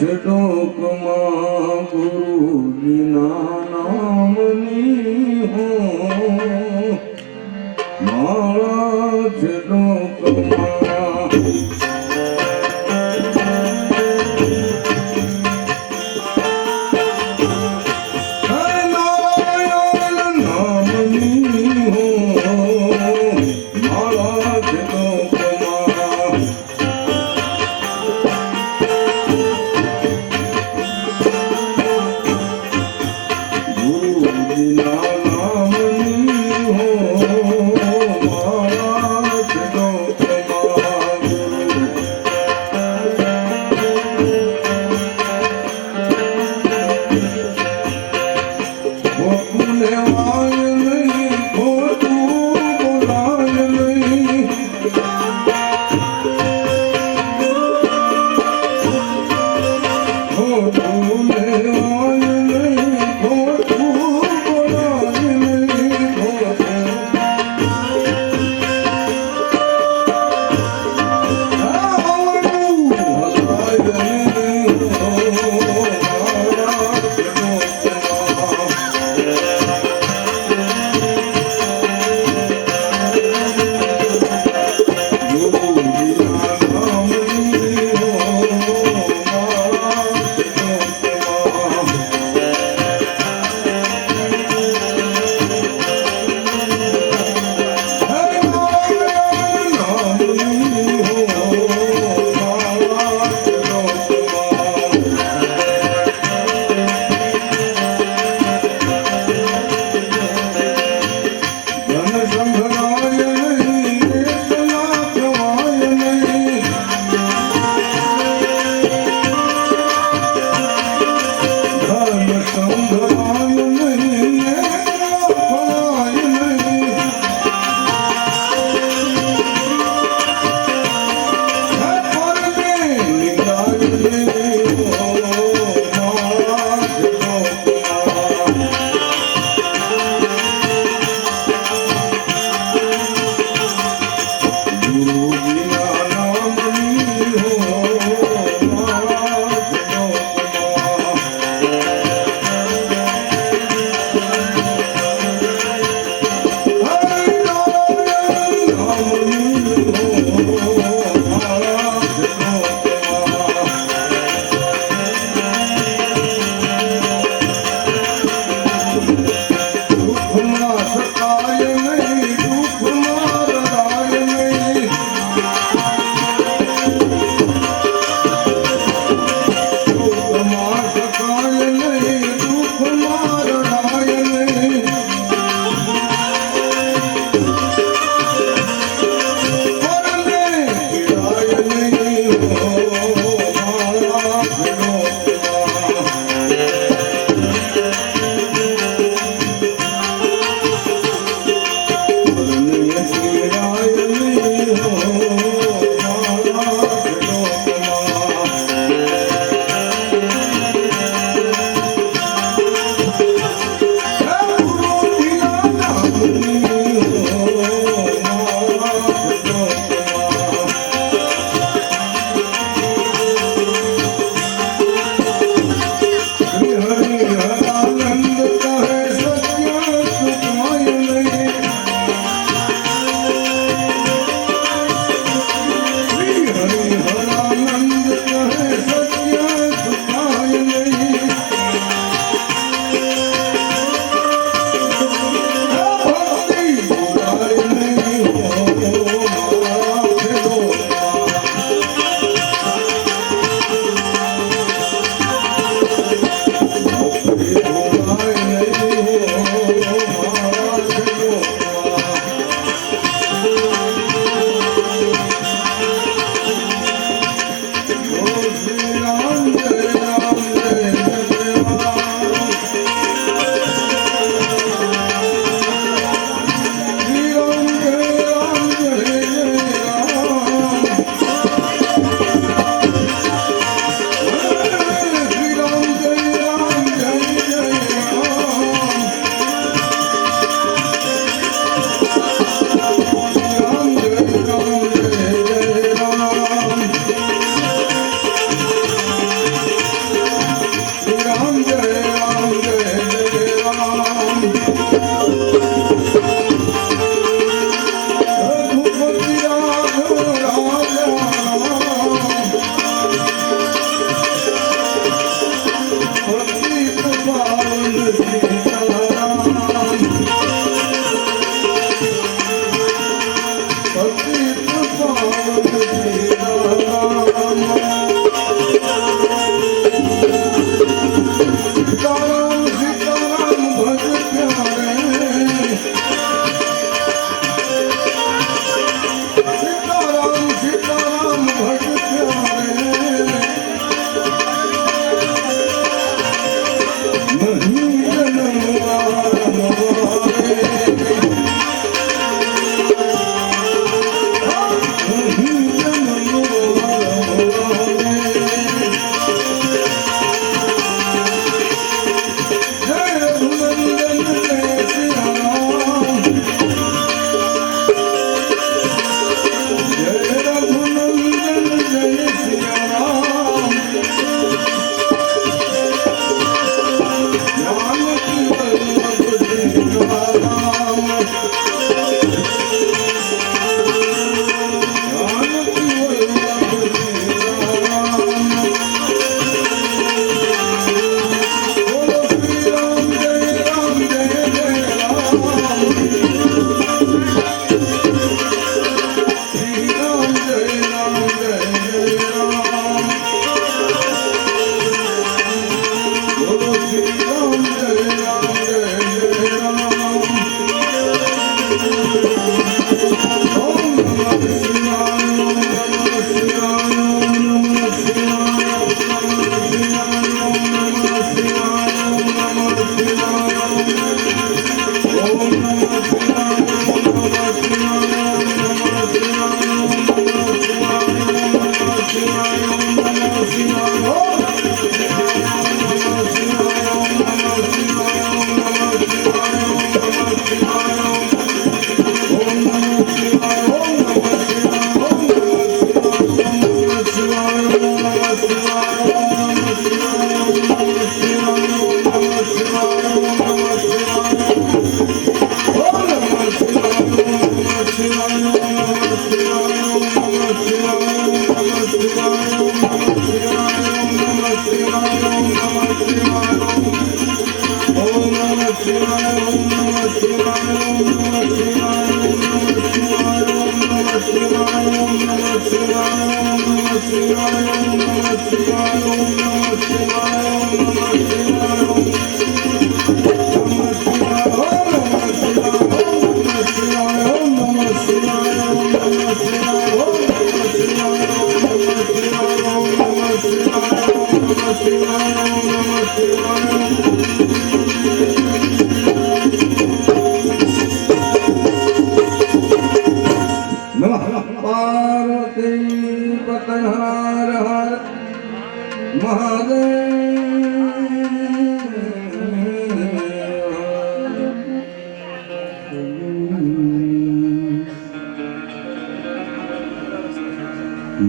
છડોકમાં ગુરુજીના નામની હો માળા છડોકમાં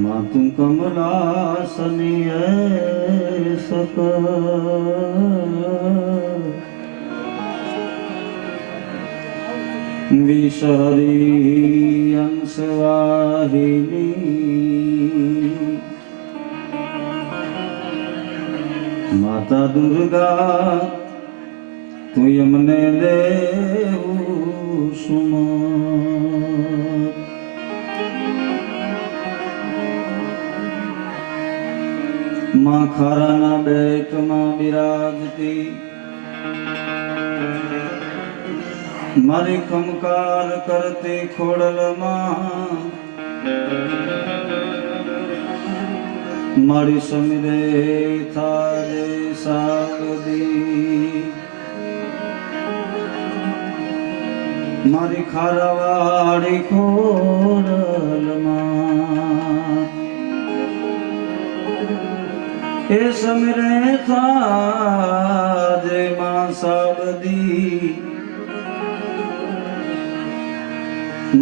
मातु कमलासनी सक विषहरी अंशवाहिनी माता दुर्गा तू यमने देव सुमा माँ खाराना बेट माँ विराजती मारी खमकार करती खोड़ल माँ मारी समिरे थारे सागदी मारी खारावाड़ी खोड़ल माँ ए समिरे था जे मां साबदी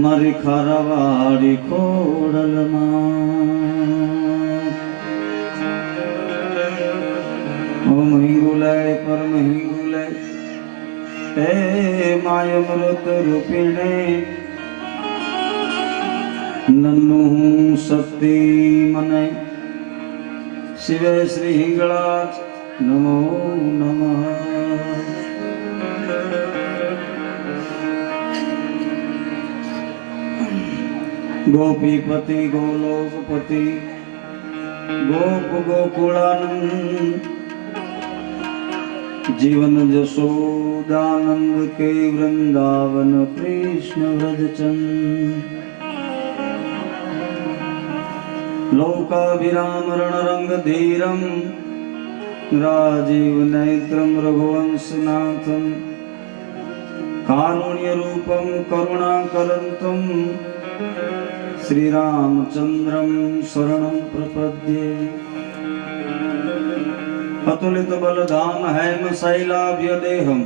मारी खारावाड़ी खोड़ल मां ओम हिंगुलय परम हिंगुलय ए मायमृत रूपिणे नन्नु शक्ति मने शिवे श्री हिंगलाज नमो नमः। गोपीपति गोलोकपति गोप गोकुलानंद जीवन जसोदानंद के वृंदावन कृष्ण व्रजचंद लोकाभिराम रणरंग धीरम राजीव नेत्रम रघुवंशनाथम कारुण्य रूपम करुणाकरंतम श्री रामचंद्रम शरणं प्रपद्ये। अतुलित बलधाम हैम शैलाभ्यदेहम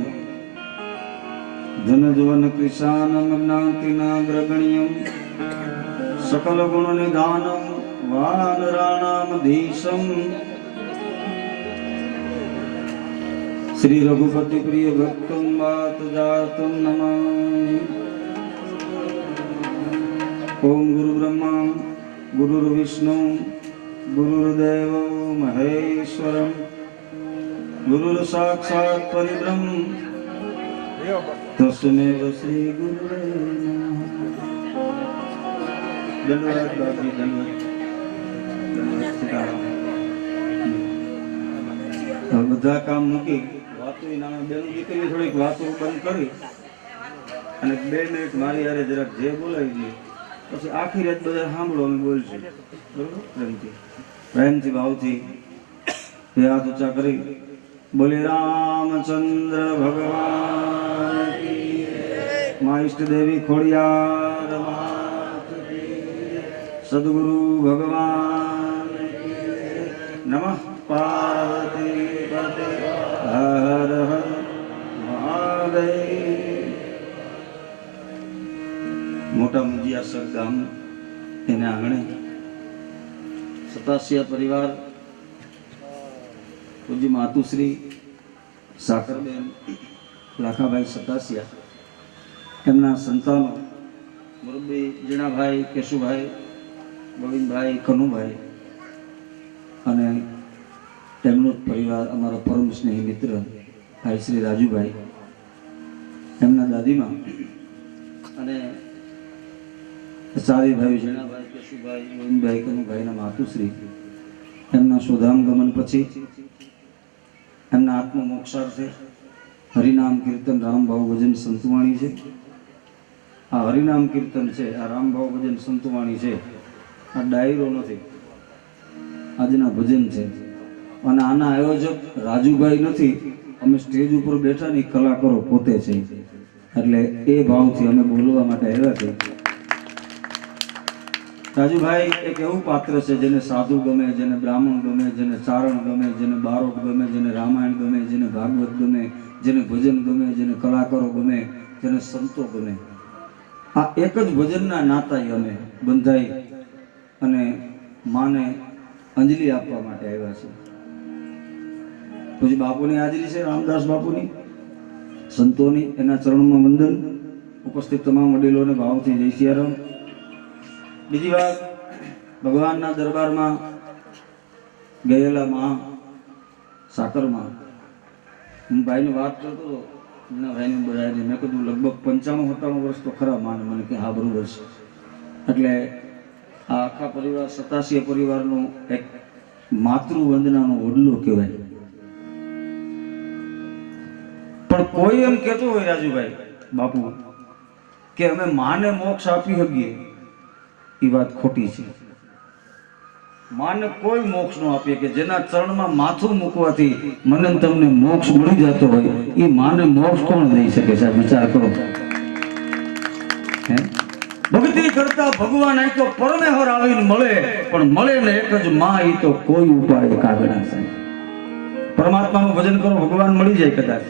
धनजवन कृशानम ज्ञाति नाग्रगण्यम सकल गुण निधानम वानराणामधीशम श्री रघुपति प्रिय भक्तम वात जातम नमामि। ओम गुरु ब्रह्मा गुरुर्विष्णु गुरुर्देव महेश्वरम गुरुर् साक्षात् परब्रह्म तस्मै श्री गुरुवे नमः। धन्यवाद बाबी धन्यवाद। બધા કામ મૂકી વાતો બેનું દીકરી થોડીક વાતો બંધ કરી અને 2 મિનિટ મારી યારે જરાક જે બોલાવી દઈએ પછી આખી રાત બધા સાંભળો અમે બોલશું બરોબર પ્રેમથી ભાવથી બે હાથ ઊંચા કરી બોલે રામચંદ્ર ભગવાન કી મા ઈષ્ટ દેવી ખોડિયાર માત કી સદગુરુ ભગવાન નમઃ પાર્વતી પતે હર હર મહાદેવ। મોટા મુજિયાસર ગામ એને આંગણે સતાસિયા પરિવાર પૂજ્ય માતુશ્રી સાકરબેન લાખાભાઈ સતાસિયા, એમના સંતાનો મુરબ્બી જીણાભાઈ, કેશુભાઈ, ગોવિંદભાઈ, કનુભાઈ અને તેમનો જ પરિવાર, અમારો પરમ સ્નેહી મિત્ર ભાઈ શ્રી રાજુભાઈ, એમના દાદીમાં અને ચારેય ભાઈ જીણાભાઈ, કેશુભાઈ, ગોવિંદભાઈ, કનુભાઈના માતુશ્રી એમના સુધામ ગમન પછી એમના આત્મમોક્ષાર્થે હરિનામ કીર્તન રામભાવ ભજન સંતવાણી છે. આ હરિનામ કીર્તન છે, આ રામભાવ ભજન સંતવાણી છે. આ ડાયરો નથી, આજના ભજન છે. અને આના આયોજક રાજુભાઈ નથી, અમે સ્ટેજ ઉપર બેઠા ને કલાકારો પોતે છે. એટલે એ ભાવથી અમે બોલવા માટે આવ્યા છે. રાજુભાઈ એક એવું પાત્ર છે જેને સાધુ ગમે, જેને બ્રાહ્મણ ગમે, જેને ચારણ ગમે, જેને બારોટ ગમે, જેને રામાયણ ગમે, જેને ભાગવત ગમે, જેને ભજન ગમે, જેને કલાકારો ગમે, જેને સંતો ગમે. આ એક જ ભજનના નાતા અમે બંધાઈ અને માને અંજલિ આપવા માટે આવ્યા છે. પછી બાપુની હાજરી છે, રામદાસ બાપુની, સંતોની, એના ચરણમાં વંદન. ઉપસ્થિત તમામ વડીલોને ભાવથી જય સિયારામ. બીજી વાત, ભગવાનના દરબારમાં ગયેલા માં સાકરમાં હું ભાઈને વાત કરતો હતો, એના ભાઈને બોલાવીને મેં કીધું લગભગ 95-97 વર્ષ તો ખરા માને. મને કે હા બરોબર છે. એટલે આ આખા પરિવાર સતાસીય પરિવારનો એક માતૃવંદનાનો વડલો કહેવાય. પણ કોઈ એમ કહેતો હોય રાજુભાઈ બાપુ કે અમે માને મોક્ષ આપી શકીએ, એ વાત ખોટી છે. માને કોઈ મોક્ષ નો આપીએ કે જેના ચરણમાં માથું મૂકવાથી મને તમને મોક્ષ મળી જતો હોય, એ માને મોક્ષ કોણ દઈ શકે? સાહેબ વિચાર કરો. ભક્તિ કરતા ભગવાન આ તો પરમેહર આવીને મળે, પણ મળે ને એક જ માં, એ તો કોઈ ઉપાય કાગડા. સાહેબ પરમાત્માનું ભજન કરો, ભગવાન મળી જાય. કદાચ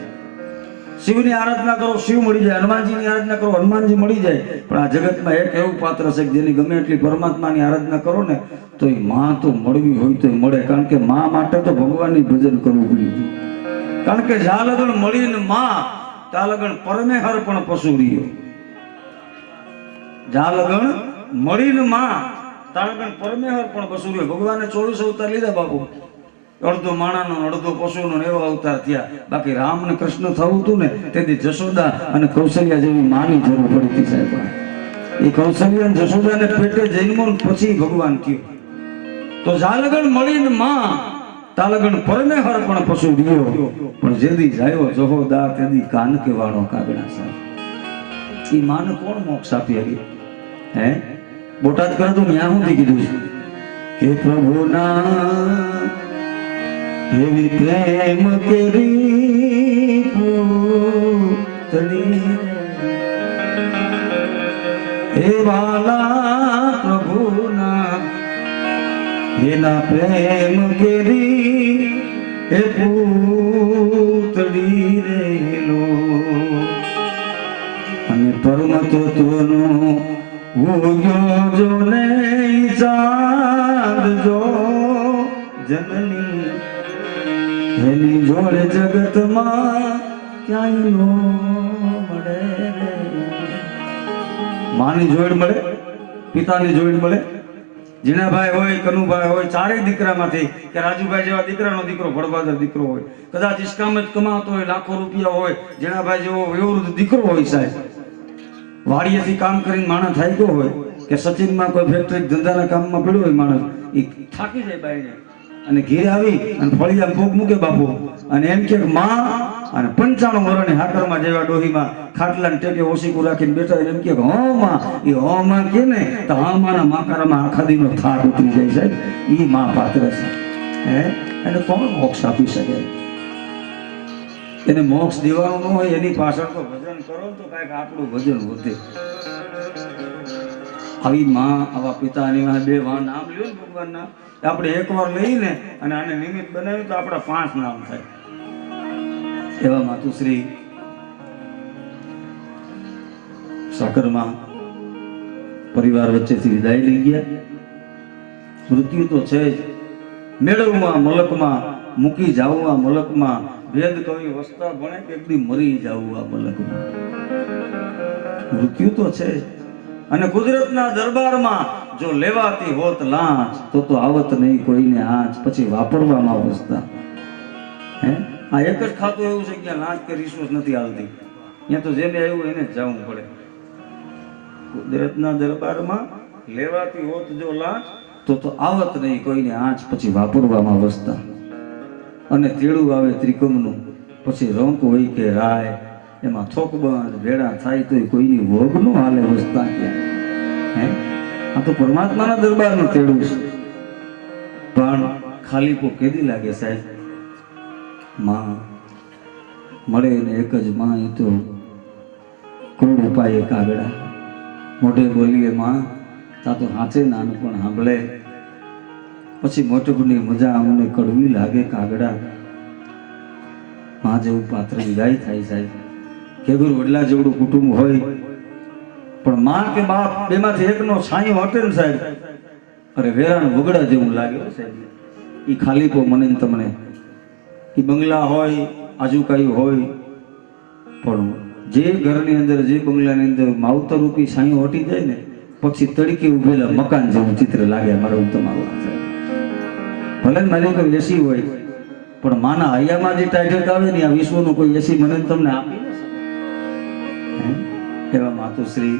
શિવની આરાધના કરો, શિવ મળી જાય. હનુમાનજીની આરાધના કરો, હનુમાનજી મળી જાય. પણ આ જગતમાં એક એવું પાત્ર છે જેની ગમે એટલી પરમાત્માની આરાધના કરો ને તો એ માં તો મળવી હોય તો મળે. કારણ કે માં માટે તો ભગવાનની ભજન કરવું પડ્યું. કારણ કે જ્યાં લગન મળીને માં, ત્યાં લગન પરમેહર પણ પશુ રહ્યો. જ્યાં લગન મળીને માં, ત્યાં લગન પરમેહર પણ પશુ રહ્યો. ભગવાને 24 અવતાર લીધા બાપુ, અડધો માણાનો અડધો પશુનો એવા અવતાર થયા. બાકી રામ ને કૃષ્ણ થવું હતું ને તેથી જશોદા અને કૌશલ્યા જેવી માની જરૂર પડી હતી. સાહેબ એ કૌશલ્યા અને જશોદાને પેટે જન્મો પછી ભગવાન થયો. તો જાલગણ મળીને માં, તાલગણ પરમેહર પણ પશુ રહ્યો. પણ જેદી જાયો જહોદા તેદી કાન કેવાણો કાગડા. સાહેબ એ માને કોણ મોક્ષ આપી હતી? હે બોટાદ કરે તો ત્યાં સુધી કીધું છે કે પ્રભુના એવી પ્રેમ કેરી પૂતળી હે વાલા પ્રભુના, એના પ્રેમ કેરી એ પૂતળી રેલો. અને પરમ તત્વનો ઉગ્યો જો ને ચાંદ જો જનની, એની જોડે જગતમાં ક્યાંય નો મળે. માની જોડ મળે, પિતાની જોડ મળે. જીણાભાઈ હોય, કનુભાઈ હોય, ચારેય દીકરામાંથી કે રાજુભાઈ જેવા દીકરાનો દીકરો ભડબાદર દીકરો હોય, કદાચ ઇસ્કામ જ કમાતો હોય, લાખો રૂપિયા હોય, જીણાભાઈ જેવો વયોવૃદ્ધ દીકરો હોય. સાહેબ વાડીએથી કામ કરીને માણસ થાય ગયો હોય કે સચિનમાં કોઈ ફેક્ટરી ધંધાના કામમાં પડ્યો હોય માણસ, એ થાકી જાય બાઈને અને ઘેર આવી અને ફળિયા ભોગ મૂકે બાપુ અને એમ કે માં, અને 95 વર્ષની હાકરમાં જેવા ડોહીમાં ખાટલાને ટેકે ઓશીકું રાખીને બેઠા એમ કે હો માં, એ હો માં કે ને તો હા માના માકારામાં આખા દીનો થાક ઉતરી જાય. સાહેબ એ માં પાત્ર છે. હે એને કોણ મોક્ષ આપી શકે? એને મોક્ષ દેવાનું ન હોય એની પાછળ તો ભજન કરો તો કાંઈક આપણું ભજન વધે. આવી માં, આવા પિતાની બે નામ લ્યો ને ભગવાનના, આપણે એકવાર લઈને અને આને નિમિત્ત બનાવ્યું તો આપણા 5 નામ થાય. એવા માતુશ્રી સાકરમાં પરિવાર વચ્ચેથી વિદાય લઈ ગયા. મૃત્યુ તો છે જ, મેળવમાં મલકમાં મૂકી જાવું આ મલકમાં, વેદ કવિ વસતા ભણે કે એકદી મરી જાવું આ મલકમાં. મૃત્યુ તો છે, અને કુદરતના દરબારમાં જો લેવાતી હોત લાંચ તો આવત નહીં કોઈને આંચ, પછી વાપરવામાં વસતા. હે આ એક જ ખાતું એવું છે કે લાંચ કે રિશ્વત નથી હાલતી, ત્યાં તો જેને આવ્યું એને જ જવું પડે. કુદરતના દરબારમાં લેવાતી હોત જો લાંચ તો આવત નહીં કોઈને આંચ, પછી વાપરવામાં વસતા. અને તેડું આવે ત્રિકમનું, પછી રંક હોય કે રાય, એમાં થોકબંધ ભેડા થાય તો કોઈની ભોગ નો હાલે વસતા ક્યાં. હે આ તો પરમાત્માના દરબારનું તેડું છે. પણ ખાલીપો કેદી લાગે સાહેબ? માં મળે ને એક જ માં, એ તો કોણ ઉપાય કાગડા. મોઢે બોલીએ માં તા તો હાચે નાનું પણ સાંભળે, પછી મોટપની મજા અમને કડવી લાગે કાગડા. માં જેવું પાત્ર વિદાય થાય સાહેબ. કેગુર વડલા જેવડું કુટુંબ હોય પણ માં કે બાપ બેમાંથી એકનો છાંયો હટે ને સાહેબ, અરે વેરાણ વગડા જેવું લાગે સાહેબ. એ ખાલીપો મને ને તમને, એ બંગલા હોય આજુ કઈ હોય, પણ જે ઘરની અંદર જે બંગલાની અંદર માવતર રૂપી છાંયો હટી જાય ને, પછી તડકે ઉભેલા મકાન જેવું ચિત્ર લાગે મારું તમારું. ભલે માલિક એસી હોય પણ માના હૈયામાં જે ટાઈટલ આવે ને આ વિશ્વનું કોઈ એસી મને તમને આપી ન એવા માતુશ્રી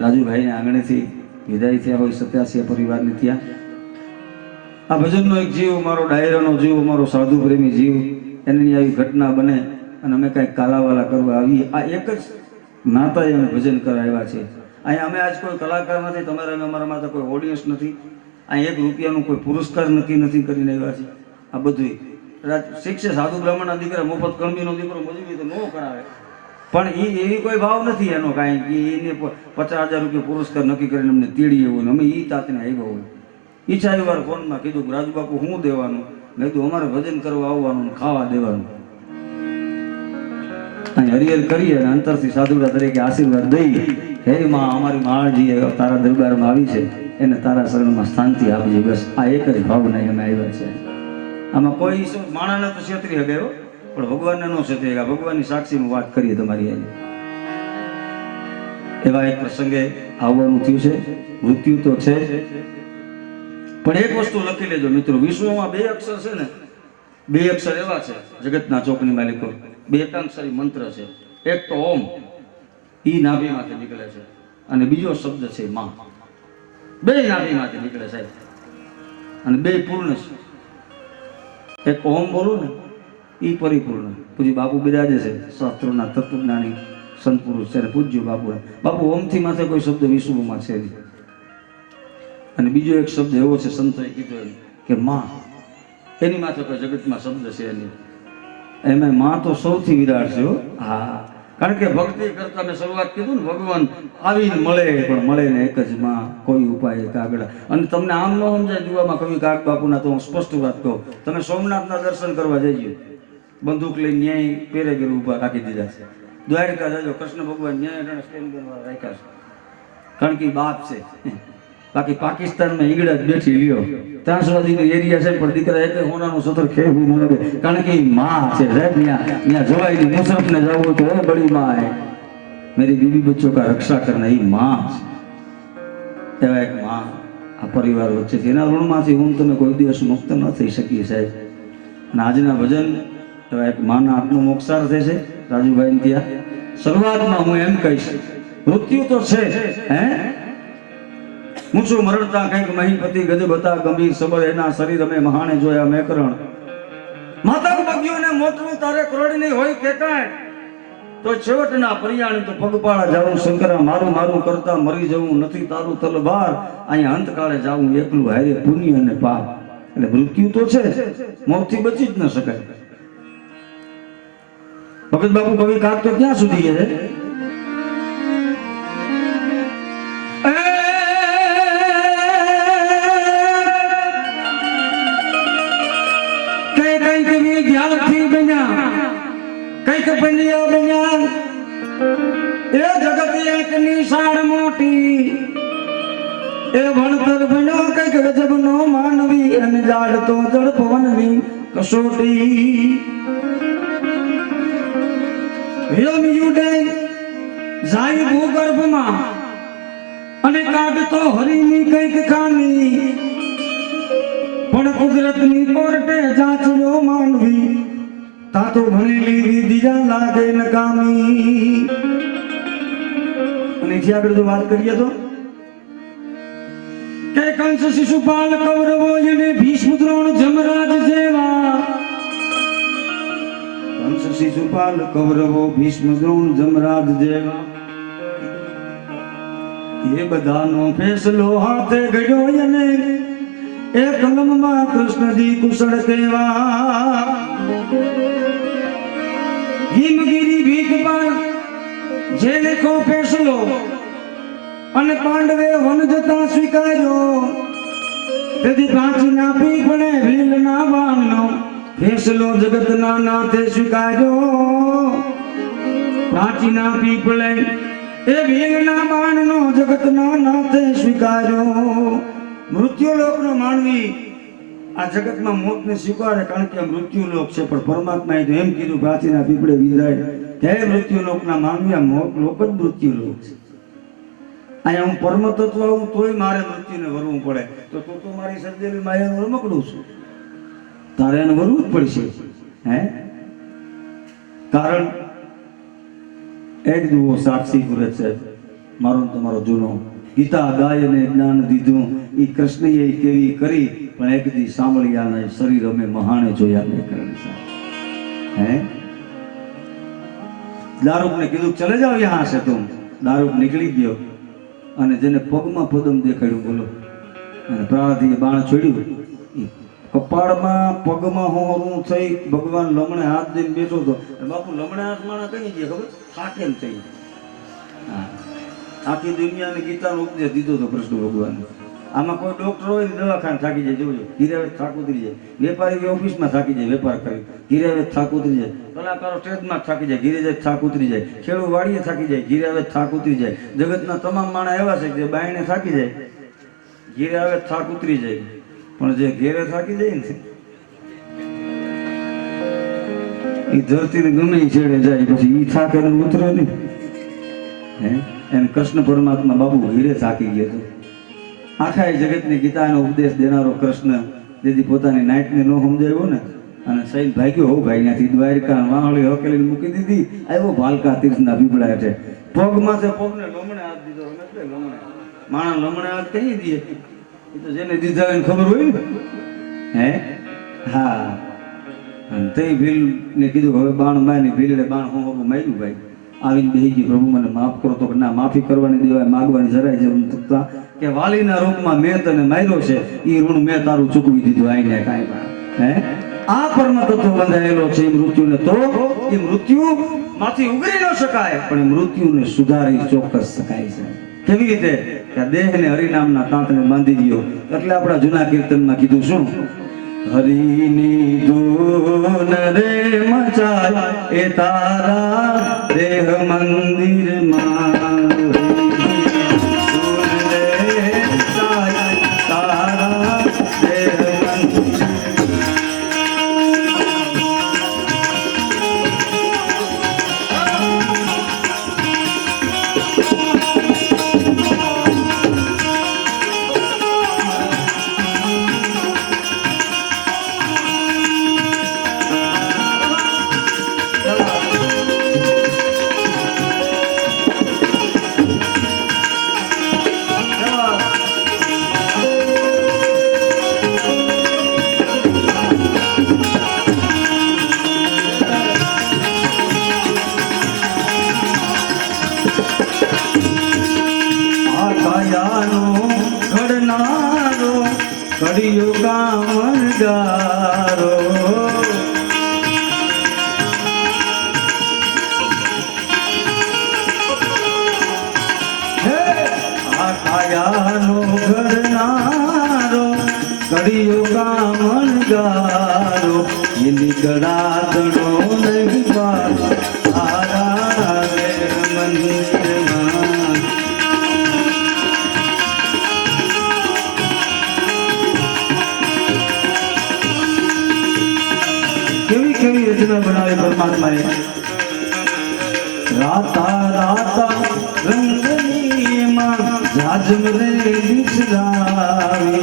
રાજુભાઈને આંગણેથી વિદાય થયા હોય 87 પરિવારની ત્યાં. આ ભજનનો એક જીવ, મારો ડાયરાનો જીવ, મારો સાધુ પ્રેમી જીવ, એની આવી ઘટના બને અને અમે કાંઈક કાલાવાલા કરવા આવીએ. આ એક જ નાતાએ અમે ભજન કરાવ્યા છે. અહીંયા અમે આજ કોઈ કલાકાર નથી, તમારા અમારા માટે કોઈ ઓડિયન્સ નથી, અહીં 1 રૂપિયાનું કોઈ પુરસ્કાર નક્કી નથી કરીને આવ્યા છે. આ બધું શિક્ષે સાધુ બ્રાહ્મણના દીકરા, મોફત કણબીનો દીકરો મજૂરી તો ન કરાવે, પણ એ એવી કોઈ ભાવ નથી એનો કાંઈ કે એને 50,000 રૂપિયા પુરસ્કાર નક્કી કરીને અમને તેડીએ હોય ને અમે એ તાતને આવ્યા હોય. ઈચ્છા એ વાર ફોનમાં કીધું કે રાજુબાપુ શું દેવાનું? મેં કીધું અમારે ભજન કરવા આવવાનું, ખાવા દેવાનું. અહીં હરિહર કરીએ અને અંતરથી સાધુડા તરીકે આશીર્વાદ દઈ, હે માં અમારી માળજી તારા દરબારમાં આવી છે, એને તારા શરણમાં શાંતિ આપજે. બસ આ એક જ ભાવના અમે આવ્યા છે. આમાં કોઈ માણાને તો છેતરી ગયો પણ ભગવાનને ન છેતરી ગયા. ભગવાનની સાક્ષીમાં વાત કરીએ તમારી આજે. એવા એક પ્રસંગે આવવાનું થયું છે. મૃત્યુ તો છે પણ એક વસ્તુ લખી લેજો મિત્રો, વિશ્વમાં 2 અક્ષર છે ને, 2 અક્ષર એવા છે જગતના ચોકની માલિકો, 2 એકાંક્ષરી મંત્ર છે. એક તો ઓમ, ઈ નાભીમાંથી નીકળે છે, અને બીજો શબ્દ છે માં. 2 નાભીમાંથી નીકળે સાહેબ, અને 2 પૂર્ણ છે. એક ઓમ બોલું ને ઈ પરિપૂર્ણ. પૂજ્ય બાપુ બિરાજે છે, શાસ્ત્રોના તત્વજ્ઞાની સંત પુરુષ છે. પૂજ્ય બાપુ ઓમથી માથે કોઈ શબ્દ વિશ્વમાં છે નહીં. અને બીજો એક શબ્દ એવો છે, સંતોએ કીધું કે માં, એની માથે કોઈ જગતમાં શબ્દ છે નહીં. એમાં માં તો સૌથી વિરાટ છે. હા, કારણ કે ભક્તિ કરતા મેં શરૂઆત કીધું ને, ભગવાન આવીને મળે, પણ મળે ને એક જ માં, કોઈ ઉપાય કાગડા. અને તમને આમ ન સમજાય જોવામાં કવિ કાગ બાપુના, તો હું સ્પષ્ટ વાત કહું, તમે સોમનાથના દર્શન કરવા જઈએ, બંદૂક લઈને ન્યાય પેરે ઘેર ઊભા રાખી દીધા છે. દ્વારકા જાજો, કૃષ્ણ ભગવાન ન્યાય સ્ટેન્ડ રાખ્યા છે, કારણ કે બાપ છે. બાકી પાકિસ્તાનમાં ઈગડા જ બેઠી લ્યો, ત્યાં સુધીનો એરિયા છે, પણ દીકરા એક હોનાનું સતર ખેવું ન લાગે, કારણ કે એ માં છે સાહેબ. ત્યાં જવાય મુસરફને જવું તો એ બડી માં હે, મેરી બીબી બચ્ચો કા રક્ષા કરના, એ માં છે. એવા એક માં આ પરિવાર વચ્ચે છે. એના ઋણમાંથી હું તમે કોઈ દિવસ મુક્ત ન થઈ શકીએ સાહેબ. અને આજના ભજન એવા એક માના આત્મા મોક્ષાર થશે રાજુભાઈ ત્યાં. શરૂઆતમાં હું એમ કહીશ, મૃત્યુ તો છે હે, મૂછું મરણતા કંઈક મહીપતિ ગજબ હતા ગંભીર સબર, એના શરીર અમે મહાણે જોયા મેકરણ. માતા બગ્યું ને મોટું તારે કરોડ નહીં હોય કે કાંઈ, તો છેવટના પર્યાણી તો પગપાળા જાઉં શંકરા, મારું મારું કરતા મરી જવું નથી તારું તલવાર, અહીંયા અંતકાળે જાઉં એકલું હારે પુણ્ય અને પાપ. એટલે મૃત્યુ તો છે, મોતથી બચી જ ન શકાય. ભગત બાપુ કવિ કાક તો ક્યાં સુધી છે? વિદ્યાર્થી બન્યા, કઈક બન્યા બન્યા, એ જગત એક નિશાળ મોટી, એ ભણતર ભણ્યો કઈક ગજબનો માનવી અને જાડતો જળ પવનની કસોટી હિરણ્યુડે જાય ભૂગર્ભમાં અને કાઢતો હરીની કઈક ખાની પણ કુદરતની કોર્ટે જાચજો માનવી તા તો ભણેલી વિદ્યા લાગે નકામી અને જે આગળ જો વાત કરીએ તો કે કંસ શિશુપાલ કૌરવો અને ભીષ્મ દ્રોણ જમરાજ જેવા કંસ શિશુપાલ કૌરવો ભીષ્મ દ્રોણ જમરાજ જેવા એ બધાનો ફેસલો હાથે ઘડ્યો અને એ કલમમાં કૃષ્ણજી કુશળ કેવા હિમગીરી ભીખ પર જે લેખો ફેસલો અને પાંડવે વન જતા સ્વીકાર્યો તેથી પ્રાચીના પીપળે ભીલના બાણનો ફેસલો જગતના નાથે સ્વીકાર્યો પ્રાચીના પીપળે એ ભીલના બાણનો જગતના નાથે સ્વીકાર્યો મૃત્યુલોકનો માનવી આ જગતમાં મોતને સ્વીકારે કારણ કે મૃત્યુલોક છે પણ પરમાત્માએ તો એમ કીધું પ્રાચીના પીપળે વિદાય હે મૃત્યુલોકના માનવી આ મોત લોક જ મૃત્યુલોક છે અહીંયા હું પરમ તત્વ આવું તોય મારે મૃત્યુને વરવું પડે તો તું તો મારી સર્જેલી માયાનું રમકડું છું તારે એને વરવું જ પડશે હે કારણ એક દુઓ સાક્ષી કરે છે મારો તમારો જૂનો ગીતા ગાય અને જ્ઞાન દીધું એ કૃષ્ણએ કેવી કરી પણ એક દી સાંભળ્યા શરીર અમે મહાણે જોયા નહીં કરણ હે દારૂક ને કીધું ચલે જાઓ યહાં સે તુમ દારૂક નીકળી ગયો અને જેને પગમાં પદમ દેખાડ્યું બોલો અને પ્રાણાથી બાણ છોડ્યું કપાળમાં પગમાં હોરું થઈ ભગવાન લમણે હાથ દઈને બેઠો હતો બાપુ લમણે હાથ માણા કઈ ગયા ખબર થાકે ને થઈ આખી દુનિયાને ગીતાનો ઉપદેશ દીધો હતો કૃષ્ણ ભગવાન આમાં કોઈ ડોક્ટર હોય ને દવાખાને થાકી જાય જોજો ગિરાવે થાક ઉતરી જાય વેપારી ઓફિસમાં થાકી જાય વેપાર કરી ગિરાવે થાક ઉતરી જાય કલાકારો સ્ટેજમાં થાકી જાય ગીરે જાય થાક ઉતરી જાય ખેડૂત વાડીએ થાકી જાય ગિરાવે થાક ઉતરી જાય જગતના તમામ માણસ એવા છે જે બાયણે થાકી જાય ગિરાવે થાક ઉતરી જાય પણ જે ઘેરે થાકી જાય ને એ ધરતીને ગમે છેડે જાય પછી એ થાક એને ઉતરે નહીં હે એને કૃષ્ણ પરમાત્મા બાબુ હીરે થાકી ગયો હતો આખા જગતની ગીતાનો ઉપદેશ દેનારો કૃષ્ણ જેથી પોતાની નાઈટને ન સમજાવ્યો ને અને સૈન ભાગ્યો હો ભાઈ ત્યાંથી દ્વારકા વાહળી હકેલી મૂકી દીધી આવ્યો ભાલકા તીર્થના પીપળા હેઠે પગમાં તે પગને લમણે હાથ દીધો એટલે લમણે માણસ લમણે હાથ કઈ દે એ તો જેને દીધા એને ખબર હોય ને હે હા અને તે ભીલ ને કીધું હવે બાણ મારી ભીલે બાણ હું માર્યું ભાઈ આવીને બેહી ગઈ પ્રભુ મને માફ કરો તો ના માફી કરવાની દેવાય માગવાની જરાય જરૂર થતા કે વાલીના રૂપમાં મેં તને માર્યો છે એ ઋણ મેં તારું ચૂકવી દીધું આઈને કાંઈ હે આ પરમ તત્વ બંધાયેલો છે મૃત્યુને તો એ મૃત્યુ માંથી ઉગરી ન શકાય પણ મૃત્યુને સુધારી ચોક્કસ શકાય છે કેવી રીતે કે દેહને હરિનામના તાંતને બાંધી દયો એટલે આપણા જૂના કીર્તનમાં કીધું શું હરિની ધૂન રે મચાય એ તારા દેહ મંદિરમાં રચના બનાવી પરમાત્માએ રાતા રાતા રંગની માં જાજમ રે બિસરાવી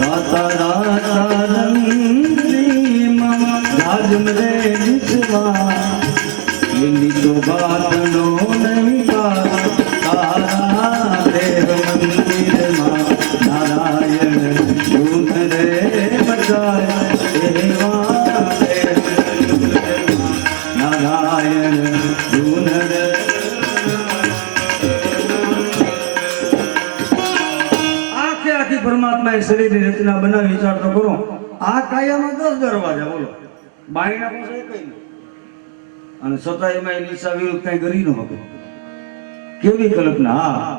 રાતા રાતા રંગની માં જાજમ રે બિસરા એની શોભાનો નહીં તારા દેવ મંદિરમાં નારાયણ દૂત રે બચાય એવા દેવ નારાયણ દૂત રે આખી પરમાત્માએ શરીરની રચના બનાવી વિચાર તો કરો આ કાયામાં 10 દરવાજા બોલો બાણીના પાસે કઈ નહીં અને છતાં એમાં નિશા વિરુદ્ધ કઈ કરી ન શકે કેવી કલ્પના હા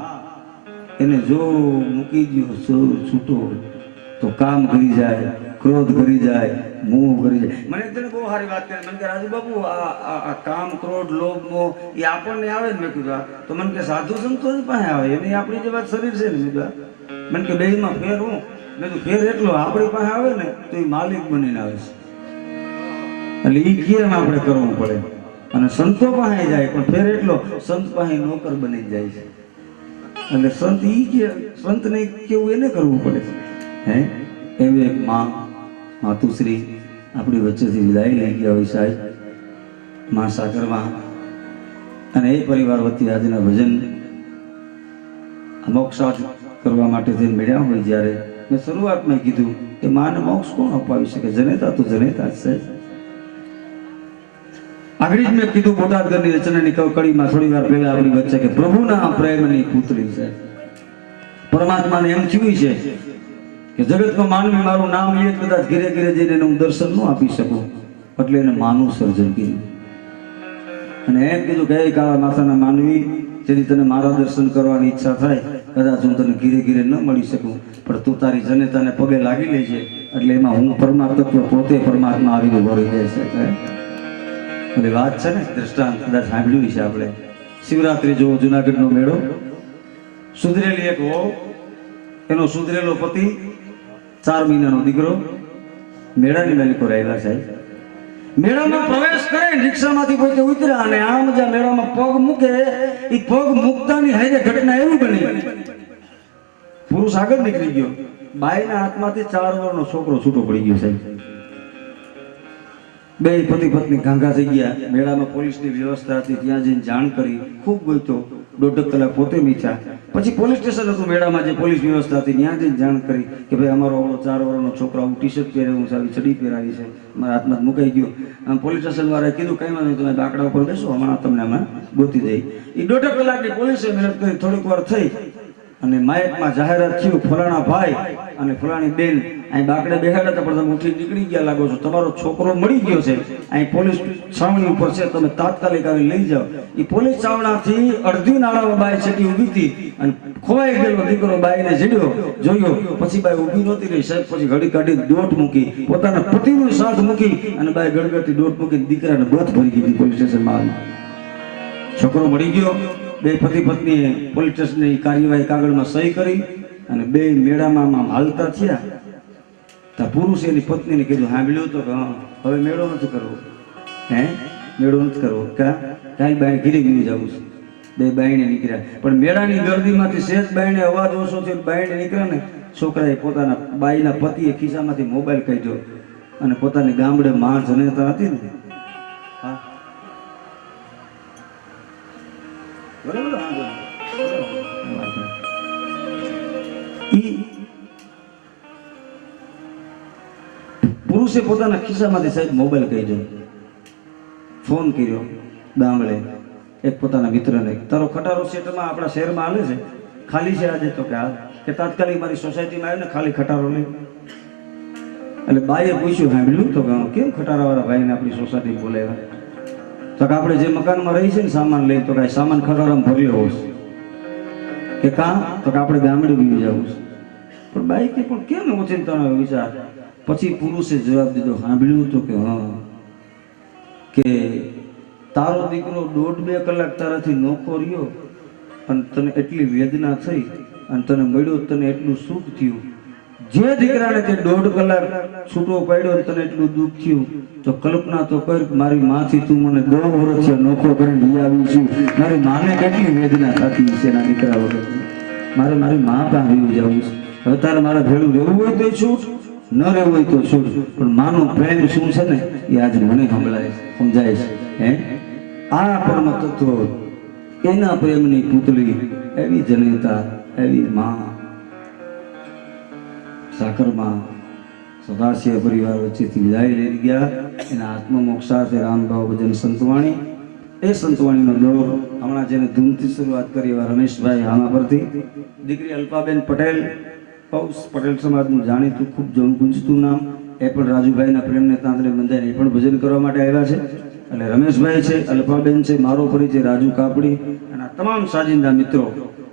એને જો મૂકી દો છૂટો તો કામ કરી જાય ક્રોધ કરી જાય મોહ કરી જાય મને તને બહુ સારી વાત કરી મને કે રાજુ બાબુ આ કામ ક્રોધ લોભ મોહ એ આપણને આવે ને મેં કીધું તો મને કે સાધુ સંતો જ પાસે આવે એની આપણી જે વાત શરીર છે ને મેં કીધું મને કે બેમાં ફેર હું મેં કીધું ફેર એટલો આપણી પાસે આવે ને તો એ માલિક બનીને આવે છે એટલે એ કેમ આપણે કરવું પડે અને સંતો પાસે જાય પણ ફેર એટલો સંત પાસે નોકર બની જાય છે એટલે સંત ઈ કે સંતને કેવું એને કરવું પડે હે એવી એક માતુશ્રી આપણી વચ્ચેથી વિદાય લઈ ગયા હોય સાહેબ માં સાકરમાં અને એ પરિવાર વતી આજના ભજન મોક્ષ કરવા માટે થઈને મળ્યા હોય જ્યારે મેં શરૂઆતમાં કીધું કે માને મોક્ષ કોણ અપાવી શકે જનેતા તો જનેતા જ છે આગળ જ મેં કીધું બોટાદગરની રચનાની કડીમાં થોડી વાર પહેલા આપણી વચ્ચે કે પ્રભુના પ્રેમની પુત્રી છે પરમાત્માને એમ થયું છે કે જગતમાં માનવી મારું નામ લે કદાચ ઘરે ઘરે જઈને હું દર્શન ન આપી શકું એટલે એને માનું સર્જન કર્યું અને એમ કીધું કે કાળા માથાના માનવી જેથી તને મારા દર્શન કરવાની ઈચ્છા થાય કદાચ હું તને ઘીરે ઘીરે ન મળી શકું પણ તું તારી જનેતાને પગે લાગી લેજે એટલે એમાં હું પરમાત્મા પોતે પરમાત્મા આવી ઉભો રહી જાય છે એટલે વાત છે ને દ્રષ્ટાંત કદાચ સાંભળ્યું છે આપણે શિવરાત્રી જો જુનાગઢનો મેળો સુધરેલી એક વહુ એનો સુધરેલો પતિ 4 મહિનાનો દીકરો મેળાની માલિકો રહેલા સાહેબ મેળામાં પ્રવેશ કરે રિક્ષામાંથી પોતે ઉતર્યા અને આમ જ્યાં મેળામાં પગ મૂકે એ પગ મૂકતાની હાઈરે ઘટના એવી બની પુરુષ આગળ નીકળી ગયો બાઈના હાથમાંથી 4 વર્ષનો છોકરો છૂટો પડી ગયો સાહેબ બે પતિ પત્ની ગાંગા થઈ ગયા મેળામાં પોલીસની વ્યવસ્થા હતી ત્યાં જઈને જાણ કરી ખૂબ ગોઈતો 1.5 કલાક પોતે મીઠા પછી પોલીસ સ્ટેશન હતું મેળામાં જે પોલીસ વ્યવસ્થા હતી ત્યાં જઈને જાણ કરી કે ભાઈ અમારો 4 વર્ષનો છોકરો આવું ટી-શર્ટ પહેરે હું સારી ચડી પહેરાવી છે મારા હાથમાં મુકાઈ ગયો અને પોલીસ સ્ટેશન વાળાએ કીધું કઈ વાંધો તમે બાકડા ઉપર બેસો હમણાં તમને અમે ગોતી દઈ એ 1.5 કલાકની પોલીસે મહેનત કરી થોડીક વાર થઈ અને માઇકમાં જાહેરાત થયું ફલાણા ભાઈ અને ફલાણી બેન અહીં બાકડે બેહાડ્યા હતા પણ તમે ઉઠી નીકળી ગયા લાગો છો તમારો છોકરો મળી ગયો છે અહીં પોલીસ છાવણી ઉપર છે તમે તાત્કાલિક આવી લઈ જાઓ એ પોલીસ છાવણાથી અડધી નાળામાં બાઈ છેટી ઊભી હતી અને ખોવાઈ ગયેલો દીકરો બાઈને જડ્યો જોયો પછી બાઈ ઊભી નહોતી રહી સાહેબ પછી ઘડી કાઢી દોટ મૂકી પોતાના પતિનો સાથ મૂકી અને બાઈ ગળગળતી દોટ મૂકી દીકરાને બથ ભરી ગઈ પોલીસ સ્ટેશનમાં છોકરો મળી ગયો બે પતિ પત્નીએ પોલીસ સ્ટેશનની કાર્યવાહી કાગળમાં સહી કરી અને બે મેળામાં હાલતા થયા ત્યાં પુરુષે એની પત્નીને કીધું સાંભળ્યું તો કે હવે મેળો નથી કરવો હે મેળો નથી કરવો કાલ બાઈને ઘીરે ઘીરે જવું છે બે બાઈને નીકળ્યા પણ મેળાની ગર્દીમાંથી સહેજ બાઈને અવાજ ઓછો થયો બાઈને નીકળ્યા ને છોકરાએ પોતાના બાઈના પતિએ ખિસ્સામાંથી મોબાઈલ કાઢ્યો અને પોતાની ગામડે માં જનેતા હતી ને હા બરાબર પુરુષે પોતાના ખિસ્સામાંથી સાહેબ મોબાઈલ કાઢ્યો ફોન કર્યો ગામડે એક પોતાના મિત્રને તારો ખટારો સેટમાં આપણા શહેરમાં હાલે છે ખાલી છે આજે તો કે તાત્કાલિક મારી સોસાયટીમાં આવ્યો ને ખાલી ખટારો લઈ એટલે બાઈએ પૂછ્યું સાંભળ્યું તો કેમ ખટારાવાળા ભાઈને આપણી સોસાયટી બોલાવ્યા તો કે આપણે જે મકાનમાં રહી છે ને સામાન લઈ તો કાંઈ સામાન ખટારામાં ભરેલો હશે કે કાં તો કે આપણે ગામડે બી જવું છે પણ બાઈ કે પણ કેમ ઓચિંતાનો વિચાર પછી પુરુષે જવાબ દીધો સાંભળ્યું તો કે હા કે તારો દીકરો 1.5-2 કલાક તારાથી નોખો રહ્યો અને તને એટલી વેદના થઈ અને તને મળ્યો તને એટલું સુખ થયું. જે દીકરાને તે 1.5 કલાક છૂટો પાડ્યો અને તને એટલું દુઃખ થયું, તો કલ્પના તો કર કે મારી માથી તું મને 10 વર્ષ નોખો કરીને લઈ આવી છું. મારી માને કેટલી વેદના થતી છે એના દીકરા વગર. મારે મારી મા પાસે આવી જવું છે. હવે તારે મારા ભેળું રહેવું હોય તો છૂટ, ન રહેવું હોય તો છૂટ, પણ માનો પ્રેમ શું છે ને એ આજે મને સમજાય છે. હે આ પરમ તત્વ, એના પ્રેમની પૂતળી, એવી જનતા, એવી મા સાકરમાં સદાશિવ પરિવાર વચ્ચેથી વિદાય લઈ ગયા. એના આત્મમોક્ષાર્થે રામભાવ ભજન સંતવાણી, એ સંતવાણીનો દોર હમણાં જેને ધૂમથી શરૂઆત કરી એવા રમેશભાઈ હામા પરથી, દીકરી અલ્પાબેન પટેલ, પટેલ સમાજનું જાણીતું ખૂબ ગુંજતું નામ, એ પણ રાજુભાઈના પ્રેમને તાંતરે બંધાઈને એ પણ ભજન કરવા માટે આવ્યા છે. એટલે રમેશભાઈ છે, અલ્પાબેન છે, મારો પરિચય રાજુ કાપડી, અને આ તમામ સાજિંદા મિત્રો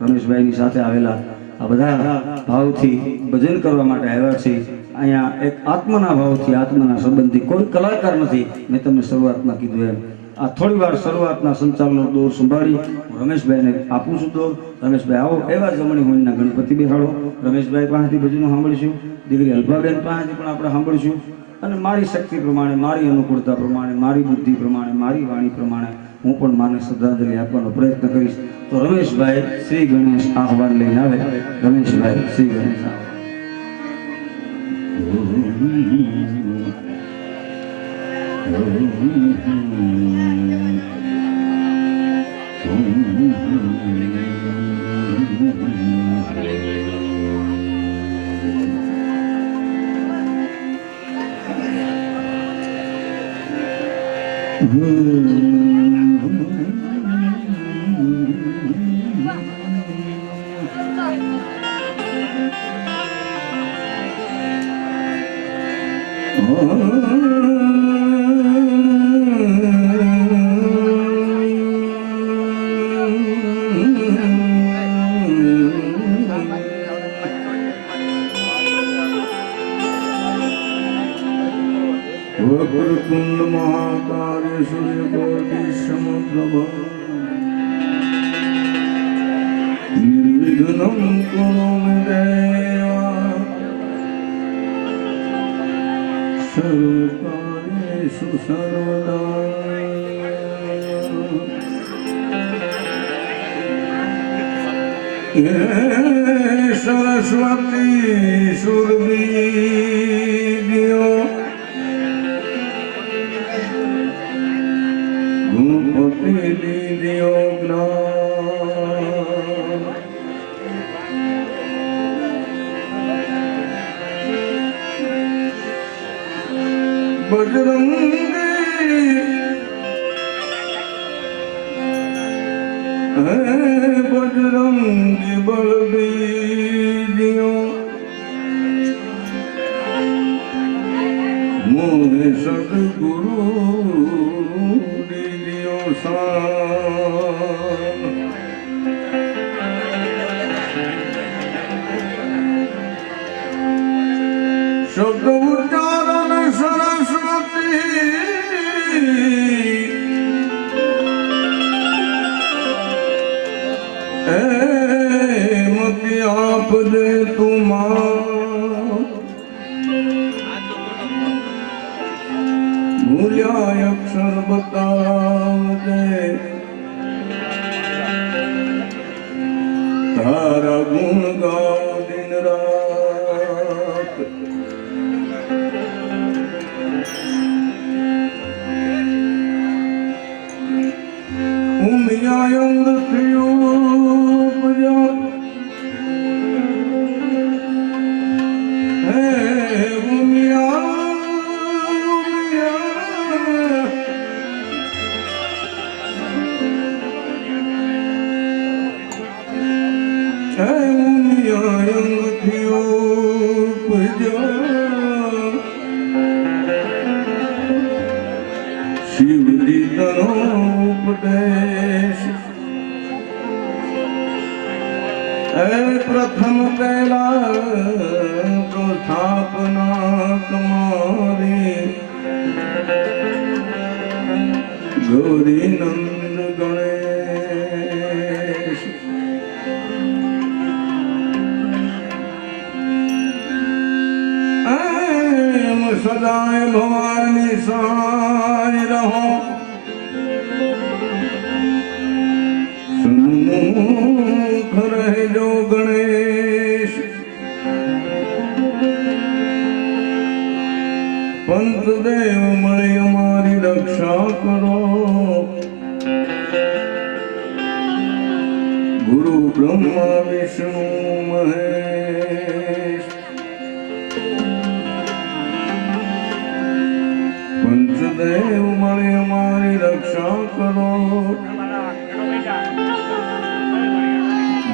રમેશભાઈની સાથે આવેલા આ બધા ભાવથી ભજન કરવા માટે આવ્યા છે. અહીંયા એક આત્મના ભાવથી, આત્મના સંબંધી, કોઈ કલાકાર નથી. મેં તમને શરૂઆતમાં કીધું એમ આ થોડી વાર શરૂઆતના સંચાલનો દોર સંભાળી હું રમેશભાઈને આપું છું દોર. રમેશભાઈ આવો. એવા જમણી હોઈના ગણપતિ બેહાડો. રમેશભાઈ પાસેથી ભજનો સાંભળીશું, દીકરી અલ્પાબેન પાસેથી પણ આપણે સાંભળીશું, અને મારી શક્તિ પ્રમાણે, મારી અનુકૂળતા પ્રમાણે, મારી બુદ્ધિ પ્રમાણે, મારી વાણી પ્રમાણે હું પણ માને શ્રદ્ધાંજલિ આપવાનો પ્રયત્ન કરીશ. તો રમેશભાઈ શ્રી ગણેશ આહવાન લઈને આવે. રમેશભાઈ શ્રી ગણેશ આવે. વક્રતુંડ મહાકાય સૂર્યકોટિ સમપ્રભ નિર્વિઘ્નં કુરુ મે દેવા સર્વકાર્યેષુ સર્વદા. હે સરસ્વતી સુરભી બજરંગી બળબીજો મોહે સદગુરુ દીજો સા. શબ્દ ઉચ્ચારણ સરસ્વતી મતિ આપ દે તુમા ભૂલ્યા અક્ષર બતાવજે તારા ગુણ ગાવ દિન રાત. ઉમિયા અંગ થયું શિવજી તનો ઉપદેશ પ્રથમ પહેલા તો સ્થાપના તમારી ગૌરી નંદ ગણેશ. સદાય ભવાની સાય રહો સન્મુખ રહેજો ગણેશ પંચદેવ મળી અમારી રક્ષા કરો ગુરુ બ્રહ્મા વિષ્ણુ મહેશ પંચદેવ મળી અમારી રક્ષા કરો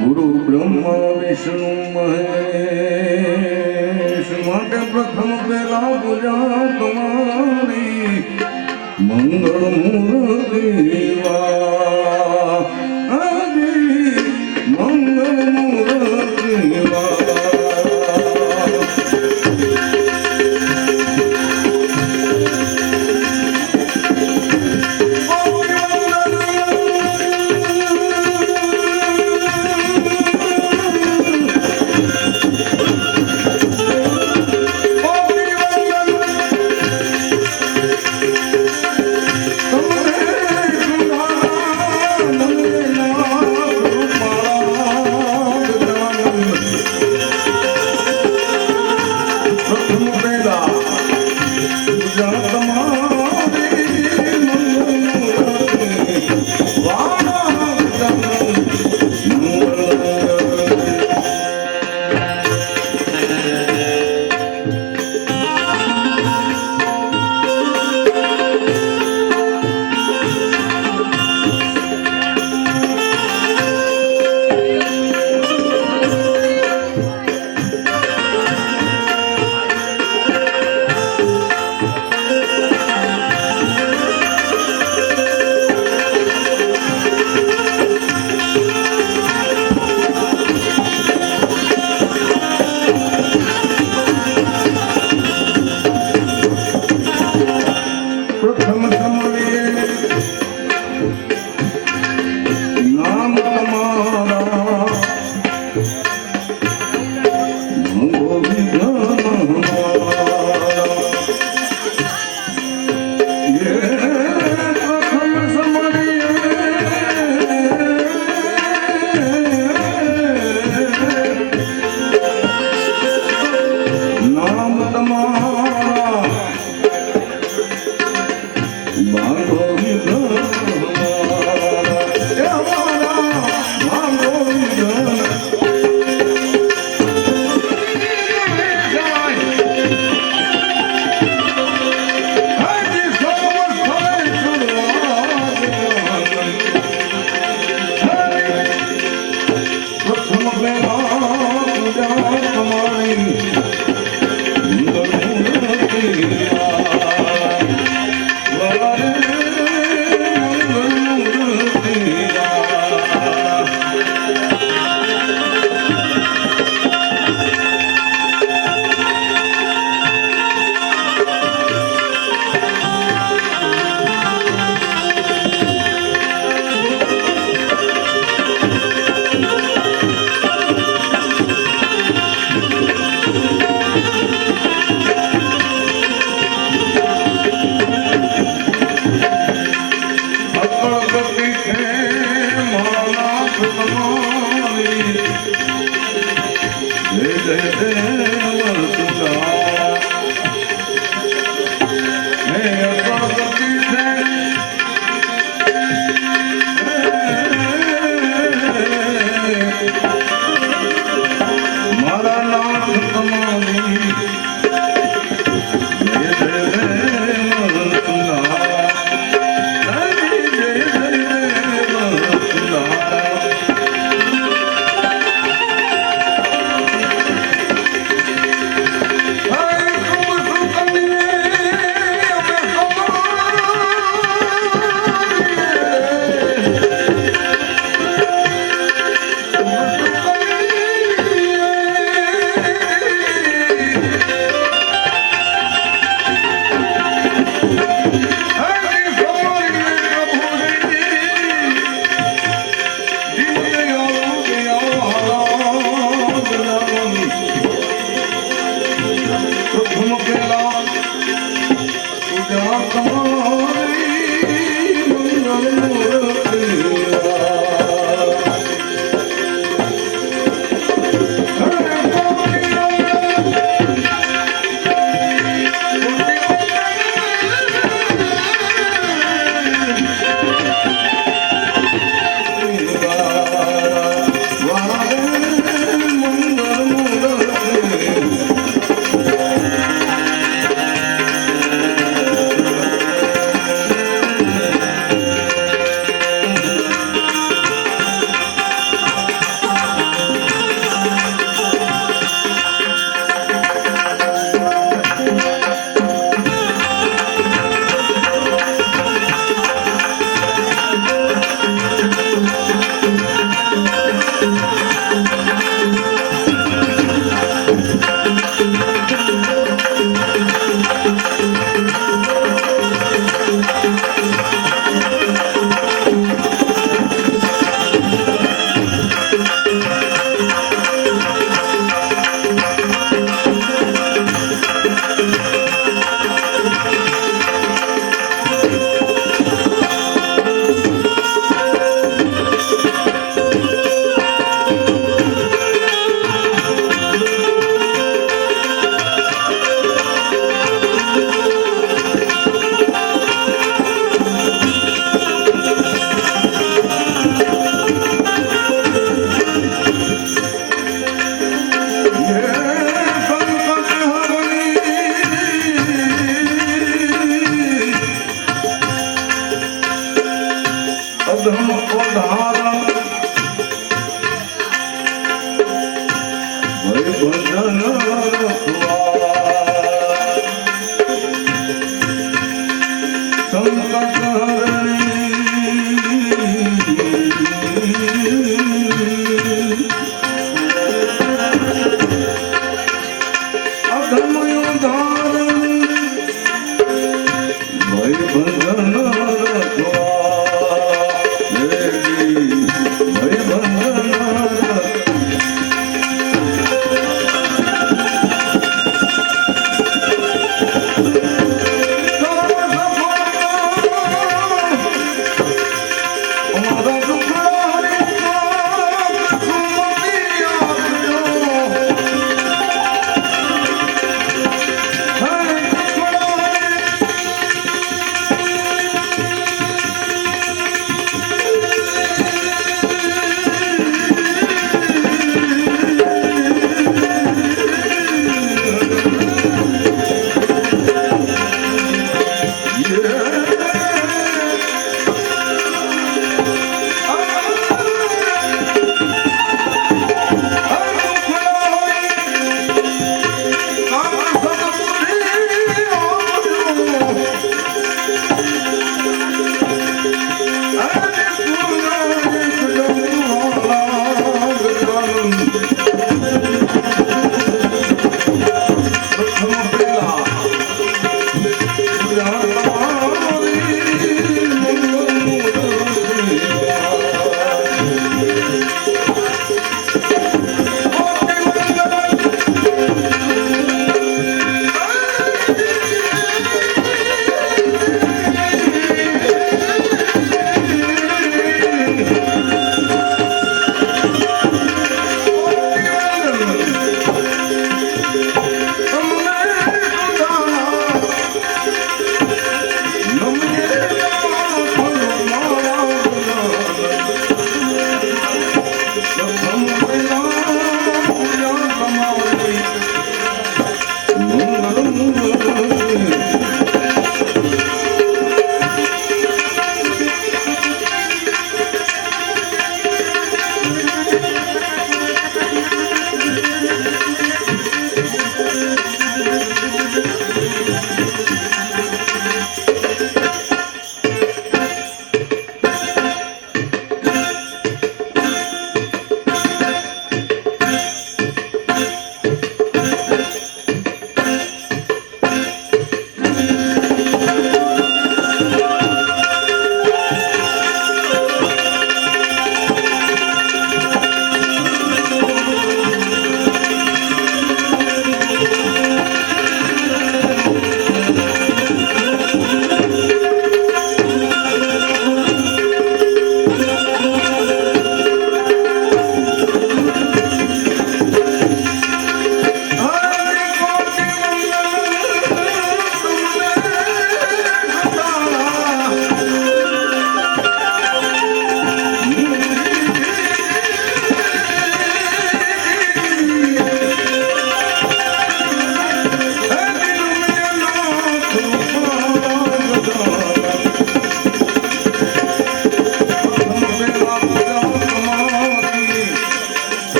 ગુરુ બ્રહ્મા વિષ્ણુ મહેશ માટે પ્રથમ પેલા પૂજા તમારી મંગળ મૂર્તિ હરિભજન